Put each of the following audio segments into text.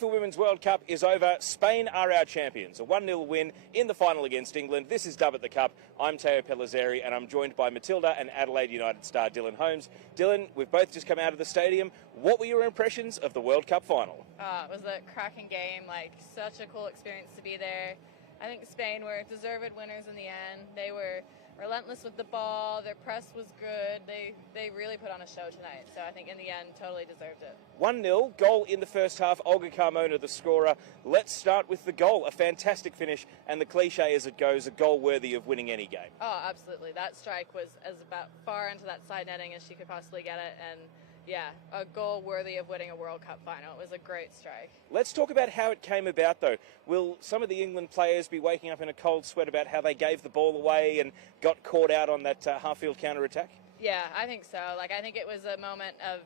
FIFA Women's World Cup is over. Spain are our champions. A 1-0 win in the final against England. This is Dub at the Cup. I'm Teo Pellizzeri and I'm joined by Matilda and Adelaide United star Dylan Holmes. Dylan, we've both just come out of the stadium. What were your impressions of the World Cup final? It was a cracking game, such a cool experience to be there. I think Spain were deserved winners in the end. They were relentless with the ball. Their press was good. They really put on a show tonight. So I think in the end, totally deserved it. 1-0, goal in the first half. Olga Carmona, the scorer. Let's start with the goal. A fantastic finish, and the cliche as it goes, a goal worthy of winning any game. Oh, absolutely. That strike was as about far into that side netting as she could possibly get it, and yeah, a goal worthy of winning a World Cup final. It was a great strike. Let's talk about how it came about, though. Will some of the England players be waking up in a cold sweat about how they gave the ball away and got caught out on that half-field counter-attack? Yeah, I think so. I think it was a moment of,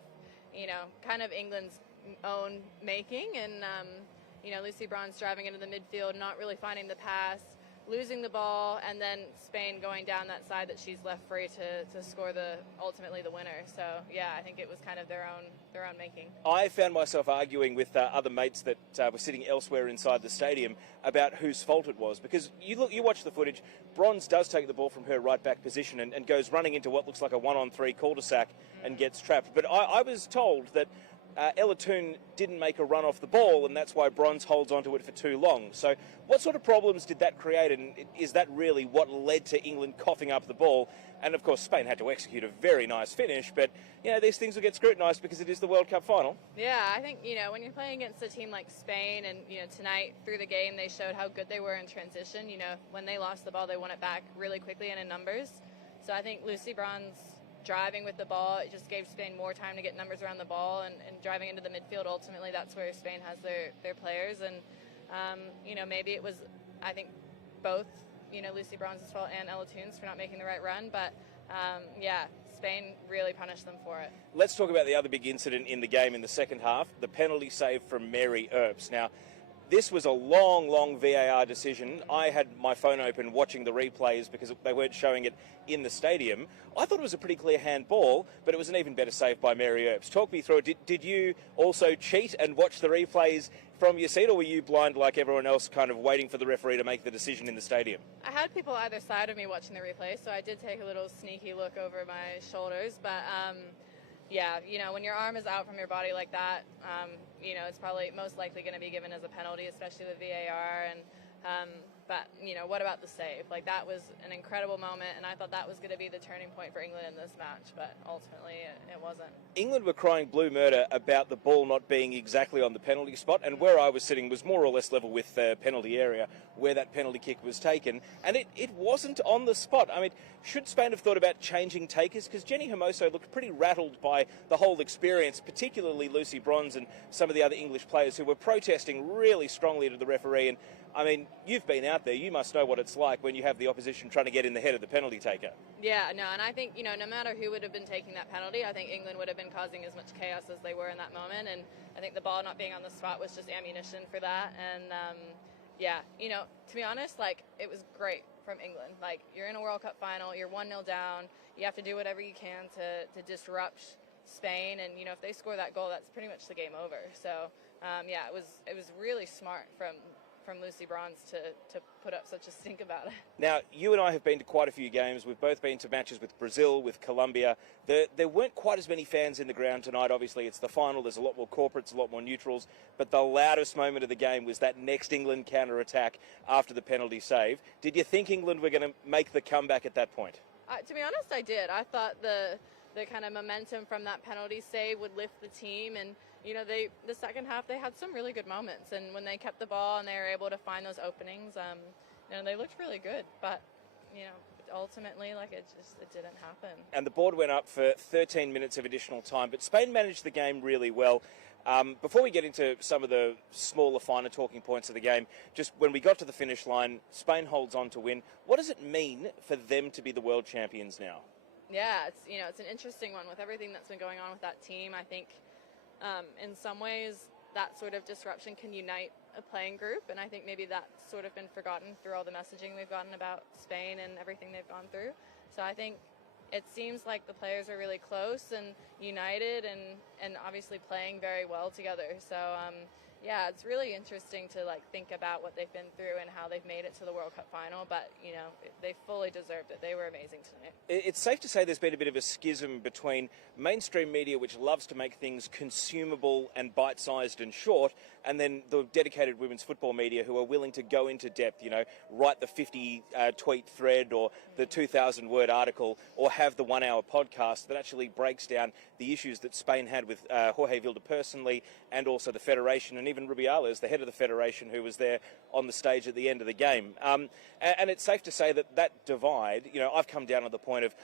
kind of England's own making, and, Lucy Bronze driving into the midfield, not really finding the pass, losing the ball, and then Spain going down that side that she's left free to score ultimately the winner. So yeah, I think it was kind of their own making. I found myself arguing with other mates that were sitting elsewhere inside the stadium about whose fault it was, because you watch the footage. Bronze does take the ball from her right back position and goes running into what looks like a 1-on-3 cul-de-sac and gets trapped. But I was told that Ella Toone didn't make a run off the ball, and that's why Bronze holds onto it for too long. So what sort of problems did that create, and is that really what led to England coughing up the ball? And of course Spain had to execute a very nice finish, but these things will get scrutinised because it is the World Cup final. Yeah, I think when you're playing against a team like Spain, and tonight through the game they showed how good they were in transition. When they lost the ball, they won it back really quickly and in numbers. So I think Lucy Bronze driving with the ball, it just gave Spain more time to get numbers around the ball, and driving into the midfield, ultimately that's where Spain has their players. And maybe it was, I think, both Lucy Bronze's fault and Ella Toone's for not making the right run, but Spain really punished them for it. Let's talk about the other big incident in the game in the second half, the penalty save from Mary Earps. Now, this was a long VAR decision. I had my phone open watching the replays because they weren't showing it in the stadium. I thought it was a pretty clear handball, but it was an even better save by Mary Earps. Talk me through it. Did you also cheat and watch the replays from your seat, or were you blind like everyone else, kind of waiting for the referee to make the decision in the stadium? I had people either side of me watching the replay, so I did take a little sneaky look over my shoulders, but when your arm is out from your body like that, it's probably most likely going to be given as a penalty, especially with VAR. But what about the save? That was an incredible moment, and I thought that was going to be the turning point for England in this match, but ultimately it wasn't. England were crying blue murder about the ball not being exactly on the penalty spot, and where I was sitting was more or less level with the penalty area where that penalty kick was taken, and it wasn't on the spot. I mean, should Spain have thought about changing takers? Because Jenny Hermoso looked pretty rattled by the whole experience, particularly Lucy Bronze and some of the other English players who were protesting really strongly to the referee. And I mean, you've been out there, you must know what it's like when you have the opposition trying to get in the head of the penalty taker. Yeah, no, and I think, no matter who would have been taking that penalty, I think England would have been causing as much chaos as they were in that moment, and I think the ball not being on the spot was just ammunition for that. And to be honest, it was great from England. You're in a World Cup final, you're 1-0 down, you have to do whatever you can to disrupt Spain, and if they score that goal, that's pretty much the game over. So it was really smart from Lucy Bronze to put up such a stink about it. Now, you and I have been to quite a few games. We've both been to matches with Brazil, with Colombia. There weren't quite as many fans in the ground tonight. Obviously, it's the final. There's a lot more corporates, a lot more neutrals. But the loudest moment of the game was that next England counter-attack after the penalty save. Did you think England were going to make the comeback at that point? To be honest, I did. I thought the kind of momentum from that penalty save would lift the team, and the second half they had some really good moments, and when they kept the ball and they were able to find those openings, they looked really good. But ultimately, it didn't happen. And the board went up for 13 minutes of additional time, but Spain managed the game really well. Before we get into some of the smaller, finer talking points of the game, just when we got to the finish line, Spain holds on to win. What does it mean for them to be the world champions now? Yeah, it's an interesting one with everything that's been going on with that team. I think in some ways that sort of disruption can unite a playing group, and I think maybe that's sort of been forgotten through all the messaging we've gotten about Spain and everything they've gone through. So I think it seems like the players are really close and united, and obviously playing very well together. So Yeah, it's really interesting to think about what they've been through and how they've made it to the World Cup final, but they fully deserved it. They were amazing tonight. It's safe to say there's been a bit of a schism between mainstream media, which loves to make things consumable and bite-sized and short, and then the dedicated women's football media who are willing to go into depth, write the 50 tweet thread or the 2,000 word article or have the 1 hour podcast that actually breaks down the issues that Spain had with Jorge Vilda personally and also the Federation, and even Rubiales, the head of the Federation, who was there on the stage at the end of the game. And it's safe to say that divide, I've come down to the point of,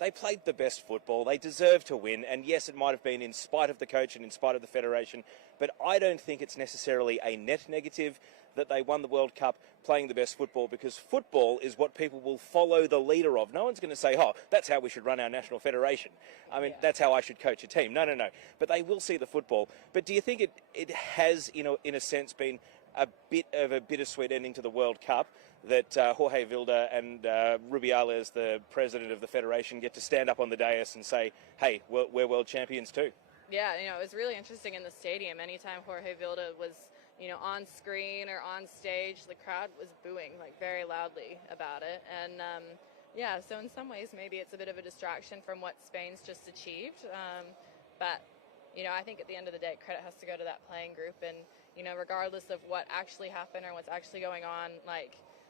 they played the best football, they deserve to win, and yes, it might have been in spite of the coach and in spite of the Federation, but I don't think it's necessarily a net negative that they won the World Cup playing the best football, because football is what people will follow the leader of. No one's going to say, oh, that's how we should run our national federation. I mean, that's how I should coach a team. No. But they will see the football. But do you think it has, in a sense, been a bit of a bittersweet ending to the World Cup that Jorge Vilda and Rubiales, the president of the federation, get to stand up on the dais and say, hey, we're world champions too? Yeah, it was really interesting in the stadium. Anytime Jorge Vilda was on screen or on stage, the crowd was booing very loudly about it. And so in some ways maybe it's a bit of a distraction from what Spain's just achieved. But I think at the end of the day, credit has to go to that playing group. And regardless of what actually happened or what's actually going on,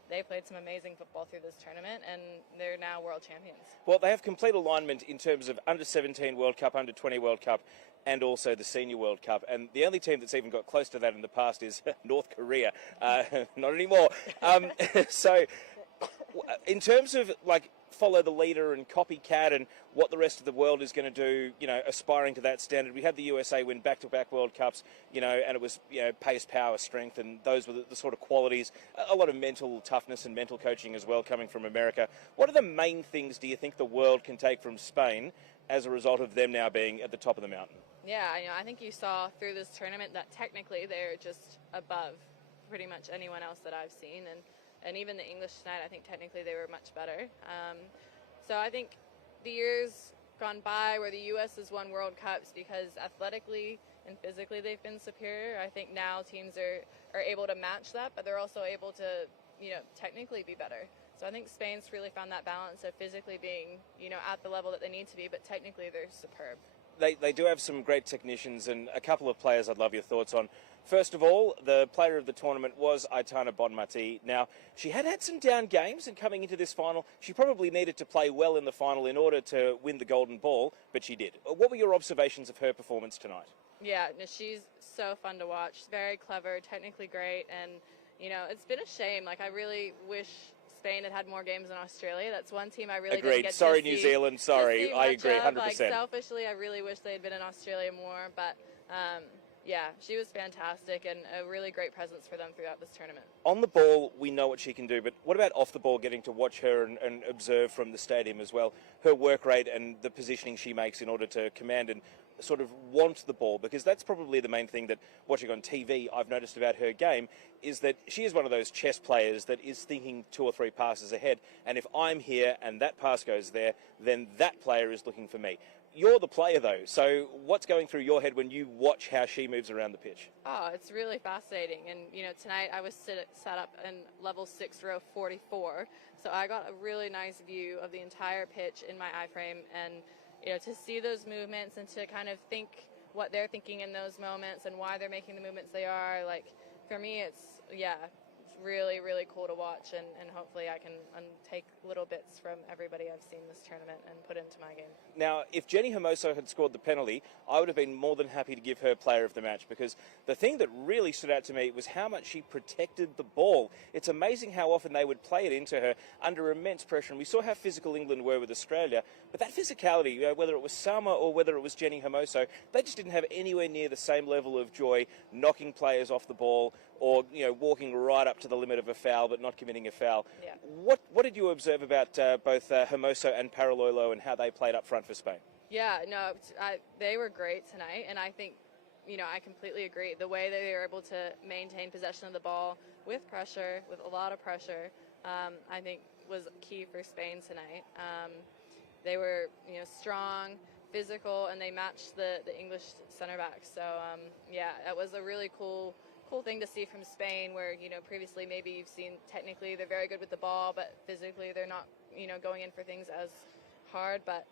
they played some amazing football through this tournament, and they're now world champions. Well, they have complete alignment in terms of under-17 World Cup, under-20 World Cup, and also the Senior World Cup. And the only team that's even got close to that in the past is North Korea. Not anymore. So in terms of follow the leader and copycat and what the rest of the world is going to do, aspiring to that standard. We had the USA win back-to-back World Cups, and it was, pace, power, strength, and those were the sort of qualities. A lot of mental toughness and mental coaching as well coming from America. What are the main things do you think the world can take from Spain as a result of them now being at the top of the mountain? Yeah, I think you saw through this tournament that technically they're just above pretty much anyone else that I've seen, and even the English tonight, I think technically they were much better. So I think the years gone by where the U.S. has won World Cups because athletically and physically they've been superior, I think now teams are able to match that, but they're also able to, technically be better. So I think Spain's really found that balance of physically being, at the level that they need to be, but technically they're superb. They do have some great technicians, and a couple of players I'd love your thoughts on. First of all, the player of the tournament was Aitana Bonmati. Now, she had some down games, and coming into this final, she probably needed to play well in the final in order to win the golden ball, but she did. What were your observations of her performance tonight? Yeah, no, she's so fun to watch. Very clever, technically great, and, it's been a shame. I really wish Spain had more games in Australia. That's one team I really didn't get Sorry, to see. New Zealand. Sorry, I agree, 100%. Selfishly, I really wish they had been in Australia more, but yeah, she was fantastic and a really great presence for them throughout this tournament. On the ball, we know what she can do, but what about off the ball, getting to watch her and observe from the stadium as well, her work rate and the positioning she makes in order to command and sort of want the ball? Because that's probably the main thing that, watching on TV, I've noticed about her game, is that she is one of those chess players that is thinking 2 or 3 passes ahead, and if I'm here and that pass goes there, then that player is looking for me. You're the player, though, so what's going through your head when you watch how she moves around the pitch? Oh, it's really fascinating. And, tonight I was sat up in level 6, row 44, so I got a really nice view of the entire pitch in my iframe, and, to see those movements and to kind of think what they're thinking in those moments and why they're making the movements they are, for me, it's really, really cool to watch, and hopefully I can take little bits from everybody I've seen this tournament and put into my game. Now, if Jenny Hermoso had scored the penalty, I would have been more than happy to give her player of the match, because the thing that really stood out to me was how much she protected the ball. It's amazing how often they would play it into her under immense pressure, and we saw how physical England were with Australia, but that physicality, whether it was Sama or whether it was Jenny Hermoso, they just didn't have anywhere near the same level of joy knocking players off the ball or, walking right up to the limit of a foul but not committing a foul. Yeah. What did you observe about both Hermoso and Paralolo and how they played up front for Spain? Yeah, no, they were great tonight, and I think, I completely agree. The way that they were able to maintain possession of the ball with pressure, with a lot of pressure, I think was key for Spain tonight. They were, strong, physical, and they matched the English center back. So yeah, that was a really cool thing to see from Spain, where previously maybe you've seen technically they're very good with the ball, but physically they're not going in for things as hard. But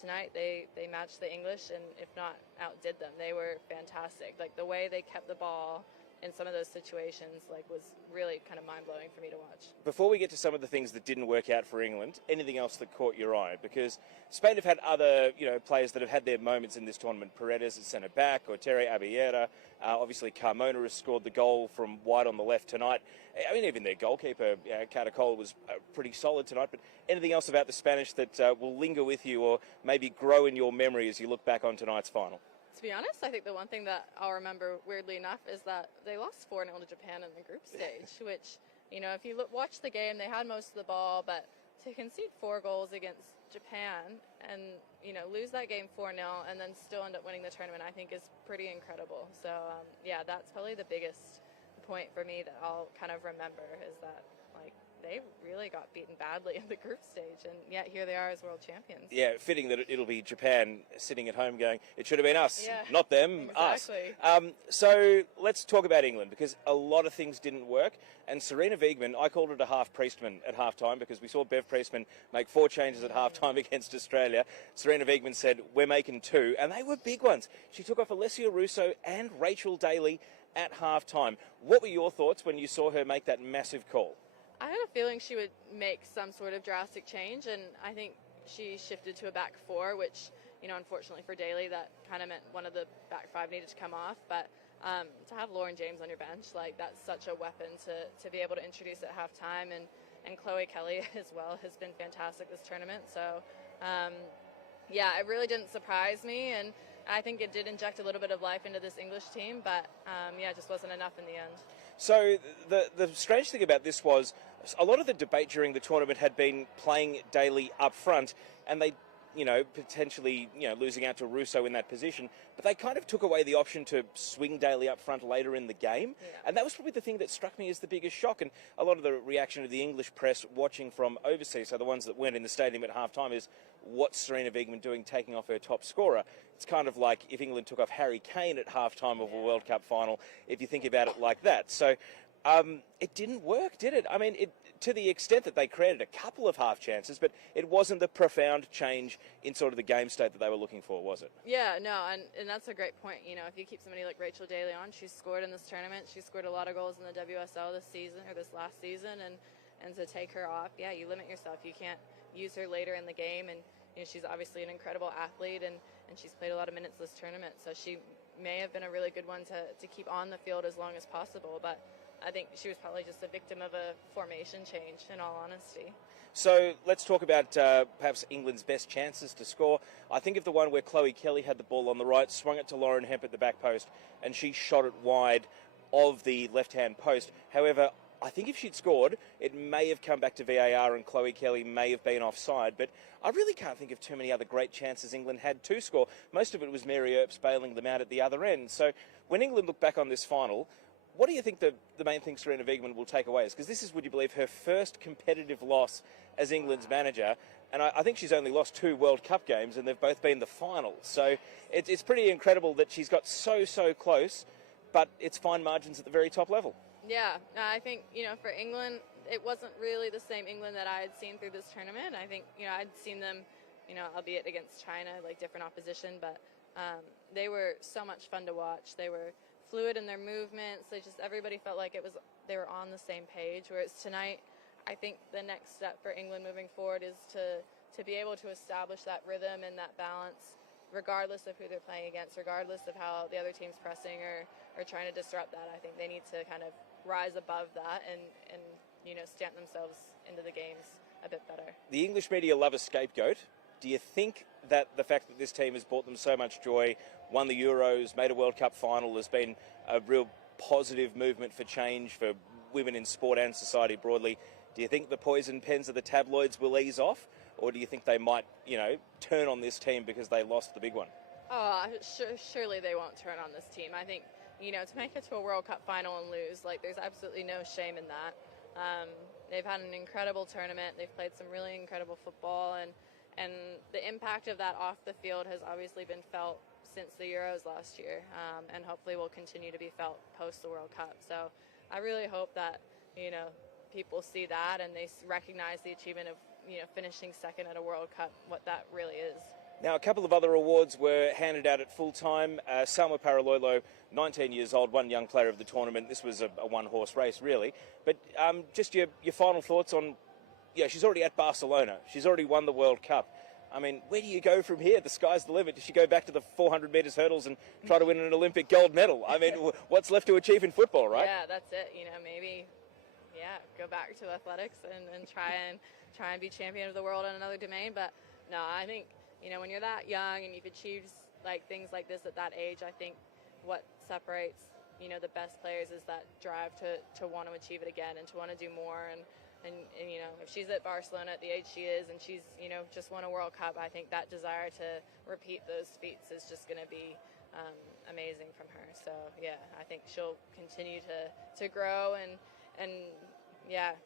tonight they matched the English, and if not outdid them. They were fantastic. Like the way they kept the ball in some of those situations was really kind of mind-blowing for me to watch. Before we get to some of the things that didn't work out for England, anything else that caught your eye? Because Spain have had other players that have had their moments in this tournament. Paredes at centre-back, or Terry Abillera. Obviously, Carmona has scored the goal from wide on the left tonight. I mean, even their goalkeeper, Catacola, was pretty solid tonight. But anything else about the Spanish that will linger with you or maybe grow in your memory as you look back on tonight's final? To be honest, I think the one thing that I'll remember, weirdly enough, is that they lost 4-0 to Japan in the group stage, which, if you watch the game, they had most of the ball, but to concede 4 goals against Japan and, lose that game 4-0 and then still end up winning the tournament, I think is pretty incredible. So, yeah, that's probably the biggest point for me that I'll kind of remember, is that, they really got beaten badly in the group stage, and yet here they are as world champions. Yeah, fitting that it'll be Japan sitting at home going, it should have been us, yeah, not them, exactly. us. So let's talk about England, because a lot of things didn't work, and Serena Wiegmann, I called it a half Priestman at halftime, because we saw Bev Priestman make 4 changes at halftime against Australia. Serena Wiegmann said, we're making 2, and they were big ones. She took off Alessia Russo and Rachel Daly at halftime. What were your thoughts when you saw her make that massive call? I had a feeling she would make some sort of drastic change, and I think she shifted to a back 4, which, unfortunately for Daly, that kind of meant one of the back 5 needed to come off. But to have Lauren James on your bench, that's such a weapon to be able to introduce at halftime. And Chloe Kelly as well has been fantastic this tournament. So, yeah, it really didn't surprise me, and I think it did inject a little bit of life into this English team, but yeah, it just wasn't enough in the end. So the strange thing about this was a lot of the debate during the tournament had been playing Daly up front, and they, potentially, losing out to Russo in that position, but they kind of took away the option to swing Daly up front later in the game. Yeah. And that was probably the thing that struck me as the biggest shock. And a lot of the reaction of the English press watching from overseas, so the ones that weren't in the stadium at halftime, is what's Serena Wiegmann doing taking off her top scorer? It's kind of like if England took off Harry Kane at halftime of a World Cup final, if you think about it like that. So it didn't work, did it? I mean, to the extent that they created a couple of half chances, but it wasn't the profound change in sort of the game state that they were looking for, was it? Yeah, no, and that's a great point. If you keep somebody like Rachel Daly on, she's scored in this tournament. She scored a lot of goals in the WSL this last season, and to take her off, yeah, you limit yourself. You can't use her later in the game, and she's obviously an incredible athlete, and she's played a lot of minutes this tournament, so she may have been a really good one to keep on the field as long as possible, but I think she was probably just a victim of a formation change, in all honesty. So let's talk about perhaps England's best chances to score. I think of the one where Chloe Kelly had the ball on the right, swung it to Lauren Hemp at the back post, and she shot it wide of the left-hand post. However, I think if she'd scored, it may have come back to VAR and Chloe Kelly may have been offside, but I really can't think of too many other great chances England had to score. Most of it was Mary Earps bailing them out at the other end. So when England look back on this final, what do you think the main thing Serena Wiegmann will take away is? Because this is, would you believe, her first competitive loss as England's manager, and I think she's only lost 2 World Cup games, and they've both been the final. So it's pretty incredible that she's got so close, but it's fine margins at the very top level. Yeah, I think, for England, it wasn't really the same England that I had seen through this tournament. I think, I'd seen them, albeit against China, different opposition, but they were so much fun to watch. They were fluid in their movements. Everybody felt like they were on the same page. Whereas tonight, I think the next step for England moving forward is to be able to establish that rhythm and that balance, regardless of who they're playing against, regardless of how the other team's pressing or trying to disrupt that. I think they need to kind of rise above that and stamp themselves into the games a bit better. The English media love a scapegoat. Do you think that the fact that this team has brought them so much joy, won the Euros, made a World Cup final, has been a real positive movement for change for women in sport and society broadly? Do you think the poison pens of the tabloids will ease off? Or do you think they might, turn on this team because they lost the big one? Oh, surely they won't turn on this team. I think, to make it to a World Cup final and lose, there's absolutely no shame in that. They've had an incredible tournament. They've played some really incredible football, and and the impact of that off the field has obviously been felt since the Euros last year, and hopefully will continue to be felt post the World Cup. So I really hope that, people see that and they recognize the achievement of, finishing second at a World Cup, what that really is. Now, a couple of other awards were handed out at full time. Salma Paralolo, 19 years old, one young player of the tournament. This was a one-horse race, really. But just your final thoughts on, she's already at Barcelona. She's already won the World Cup. I mean, where do you go from here? The sky's the limit. Does she go back to the 400 metres hurdles and try to win an Olympic gold medal? I mean, what's left to achieve in football, right? Yeah, that's it. Maybe, go back to athletics and try and be champion of the world in another domain. But no, I think, when you're that young and you've achieved things like this at that age, I think what separates, the best players is that drive to want to achieve it again and to want to do more. And if she's at Barcelona at the age she is and she's, just won a World Cup, I think that desire to repeat those feats is just going to be amazing from her. So, yeah, I think she'll continue to grow and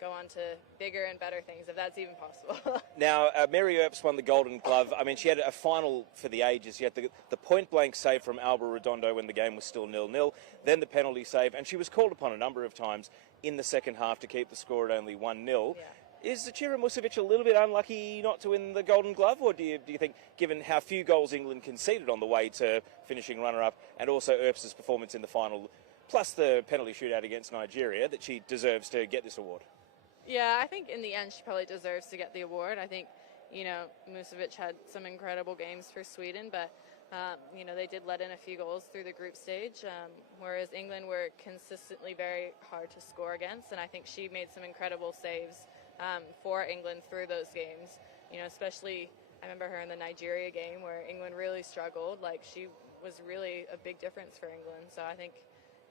go on to bigger and better things, if that's even possible. Now, Mary Earps won the Golden Glove. I mean, she had a final for the ages. She had the point-blank save from Alba Redondo when the game was still 0-0, then the penalty save, and she was called upon a number of times in the second half to keep the score at only 1-0. Yeah. Is Zecira Musovic a little bit unlucky not to win the Golden Glove, or do you think, given how few goals England conceded on the way to finishing runner-up, and also Earps' performance in the final, plus the penalty shootout against Nigeria, that she deserves to get this award? Yeah, I think in the end she probably deserves to get the award. I think, Musovic had some incredible games for Sweden, but, they did let in a few goals through the group stage, whereas England were consistently very hard to score against, and I think she made some incredible saves for England through those games. Especially, I remember her in the Nigeria game where England really struggled. She was really a big difference for England. So I think,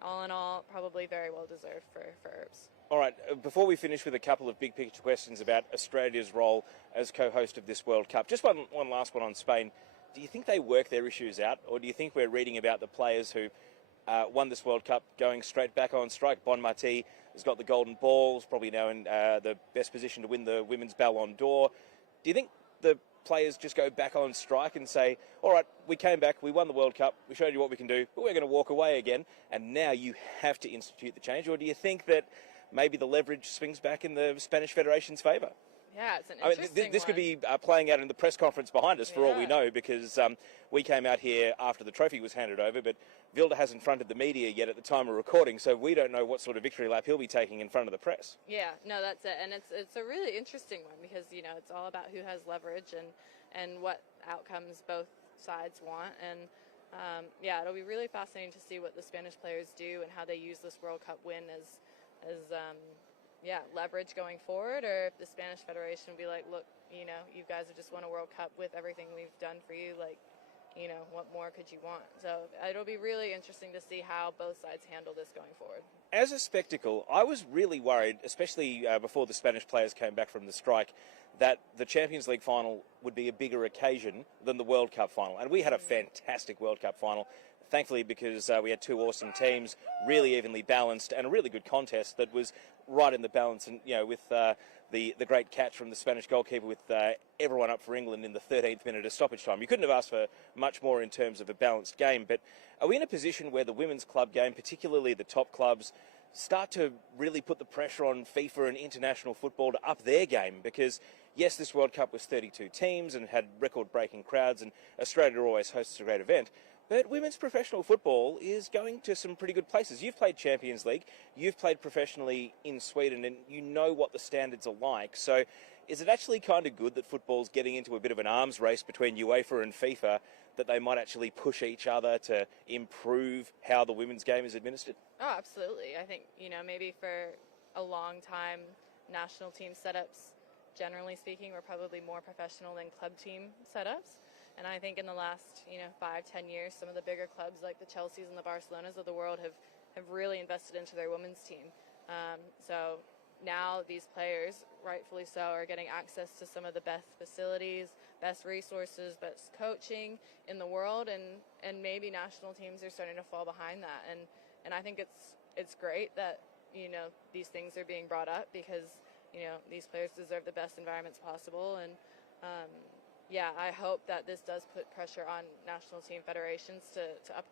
all in all, probably very well deserved for Earps. All right, before we finish with a couple of big picture questions about Australia's role as co-host of this World Cup, just one last one on Spain. Do you think they work their issues out, or do you think we're reading about the players who won this World Cup going straight back on strike? Bon Mati has got the golden ball, is probably now in the best position to win the Women's Ballon d'Or. Do you think the players just go back on strike and say, all right, we came back, we won the World Cup, we showed you what we can do, but we're going to walk away again, and now you have to institute the change? Or do you think that maybe the leverage swings back in the Spanish Federation's favour? Yeah, it's an interesting this could be playing out in the press conference behind us for all we know, because we came out here after the trophy was handed over, but Vilda hasn't fronted the media yet at the time of recording, so we don't know what sort of victory lap he'll be taking in front of the press. Yeah, no, that's it. And it's a really interesting one because, it's all about who has leverage and what outcomes both sides want. And, it'll be really fascinating to see what the Spanish players do and how they use this World Cup win as leverage going forward, or if the Spanish Federation will be like, look, you guys have just won a World Cup with everything we've done for you, what more could you want? So it'll be really interesting to see how both sides handle this going forward. As a spectacle, I was really worried, especially before the Spanish players came back from the strike, that the Champions League final would be a bigger occasion than the World Cup final. And we had a fantastic World Cup final, thankfully, because we had two awesome teams, really evenly balanced, and a really good contest that was right in the balance. And, with the great catch from the Spanish goalkeeper with everyone up for England in the 13th minute of stoppage time. You couldn't have asked for much more in terms of a balanced game. But are we in a position where the women's club game, particularly the top clubs, start to really put the pressure on FIFA and international football to up their game? Because, yes, this World Cup was 32 teams and had record-breaking crowds, and Australia always hosts a great event. But women's professional football is going to some pretty good places. You've played Champions League, you've played professionally in Sweden, and you know what the standards are like. So is it actually kind of good that football's getting into a bit of an arms race between UEFA and FIFA, that they might actually push each other to improve how the women's game is administered? Oh, absolutely. I think, maybe for a long time, national team setups, generally speaking, were probably more professional than club team setups. And I think in the last, 5-10 years, some of the bigger clubs like the Chelseas and the Barcelonas of the world have really invested into their women's team. So now these players, rightfully so, are getting access to some of the best facilities, best resources, best coaching in the world, and maybe national teams are starting to fall behind that. And I think it's great that, these things are being brought up because, these players deserve the best environments possible. And yeah, I hope that this does put pressure on national team federations to up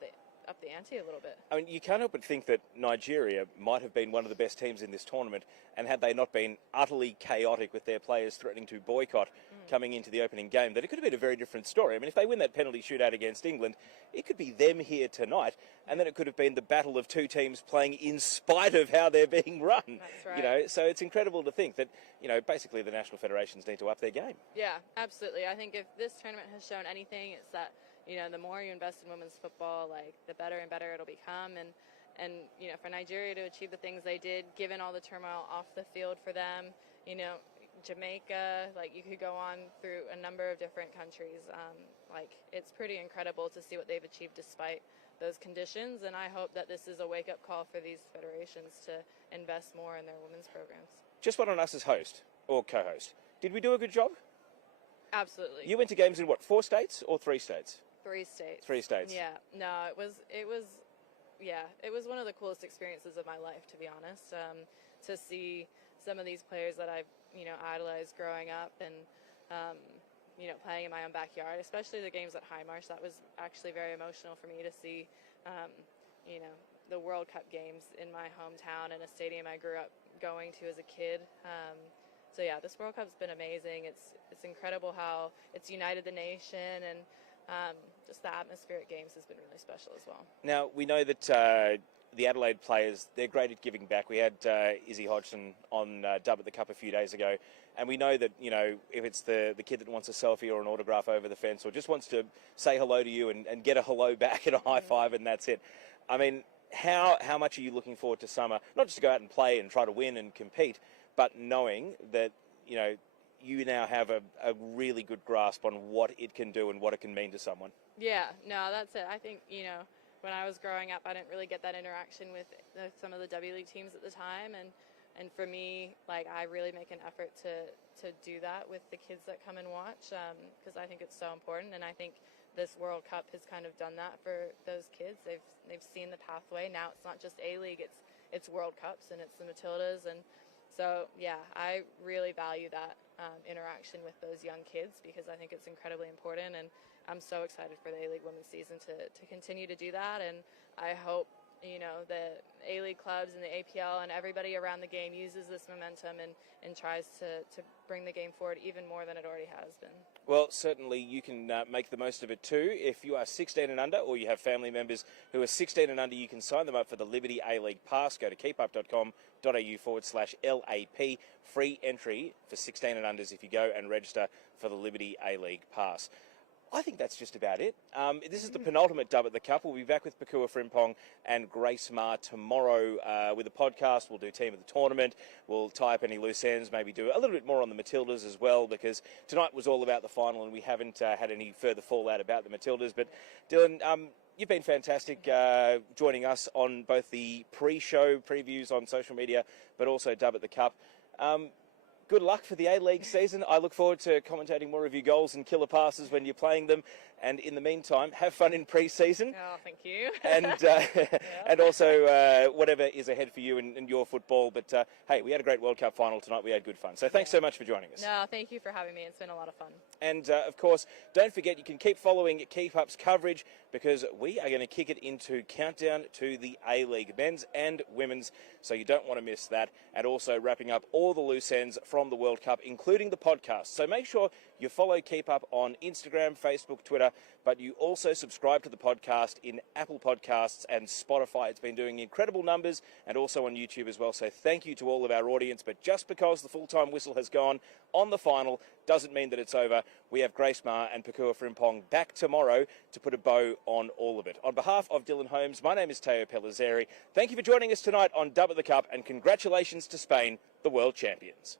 the ante a little bit. I mean, you can't help but think that Nigeria might have been one of the best teams in this tournament, and had they not been utterly chaotic with their players threatening to boycott coming into the opening game, that it could have been a very different story. I mean, if they win that penalty shootout against England, it could be them here tonight, and then it could have been the battle of two teams playing in spite of how they're being run. That's right. You know, so it's incredible to think that, you know, basically the national federations need to up their game. Yeah, absolutely. I think if this tournament has shown anything, it's that, you know, the more you invest in women's football, like, the better and better it'll become. And you know, for Nigeria to achieve the things they did, given all the turmoil off the field for them, you know, Jamaica, like, you could go on through a number of different countries. Like, it's pretty incredible to see what they've achieved despite those conditions, and I hope that this is a wake-up call for these federations to invest more in their women's programs. Just one on us as host, or co-host. Did we do a good job? Absolutely. You went to games in, what, 4 states or 3 states? 3 states. 3 states. Yeah. No, it was one of the coolest experiences of my life, to be honest. To see some of these players that I've, you know, idolized growing up, and you know, playing in my own backyard, especially the games at Highmarsh. That was actually very emotional for me to see, you know, the World Cup games in my hometown in a stadium I grew up going to as a kid. So yeah, this World Cup's been amazing. It's incredible how it's united the nation, and just the atmosphere at games has been really special as well. Now, we know that the Adelaide players, they're great at giving back. We had Izzy Hodgson on Dub at the Cup a few days ago, and we know that, you know, if it's the kid that wants a selfie or an autograph over the fence, or just wants to say hello to you and get a hello back and a high five, and that's it. I mean, how much are you looking forward to summer? Not just to go out and play and try to win and compete, but knowing that, you know, you now have a really good grasp on what it can do and what it can mean to someone. Yeah, no, that's it. I think, you know, when I was growing up, I didn't really get that interaction with some of the W League teams at the time, and for me, like, I really make an effort to do that with the kids that come and watch, because I think it's so important, and I think this World Cup has kind of done that for those kids. They've seen the pathway. Now it's not just A-League, it's World Cups, and it's the Matildas, and so, yeah, I really value that interaction with those young kids, because I think it's incredibly important, and I'm so excited for the A-League women's season to continue to do that, and I hope, you know, the A-League clubs and the APL and everybody around the game uses this momentum and tries to bring the game forward even more than it already has been. Well, certainly you can make the most of it too. If you are 16 and under, or you have family members who are 16 and under, you can sign them up for the Liberty A-League Pass. Go to keepup.com.au/LAP. Free entry for 16 and unders if you go and register for the Liberty A-League Pass. I think that's just about it. This is the penultimate Dub at the Cup. We'll be back with Pakua Frimpong and Grace Ma tomorrow with a podcast. We'll do team of the tournament. We'll tie up any loose ends, maybe do a little bit more on the Matildas as well, because tonight was all about the final and we haven't had any further fallout about the Matildas. But Dylan, you've been fantastic joining us on both the pre-show previews on social media, but also Dub at the Cup. Good luck for the A-League season. I look forward to commentating more of your goals and killer passes when you're playing them. And in the meantime, have fun in pre-season. Oh, thank you. And and also whatever is ahead for you in your football. But hey, we had a great World Cup final tonight. We had good fun. So thanks so much for joining us. No, thank you for having me. It's been a lot of fun. And of course, don't forget, you can keep following Keep Up's coverage, because we are going to kick it into countdown to the A-League, men's and women's. So you don't want to miss that. And also wrapping up all the loose ends from the World Cup, including the podcast. So make sure you follow Keep Up on Instagram, Facebook, Twitter, but you also subscribe to the podcast in Apple Podcasts and Spotify. It's been doing incredible numbers, and also on YouTube as well. So thank you to all of our audience. But just because the full-time whistle has gone on the final doesn't mean that it's over. We have Grace Ma and Pakua Frimpong back tomorrow to put a bow on all of it. On behalf of Dylan Holmes, my name is Pellizzeri. Thank you for joining us tonight on Dub at the Cup, and congratulations to Spain, the world champions.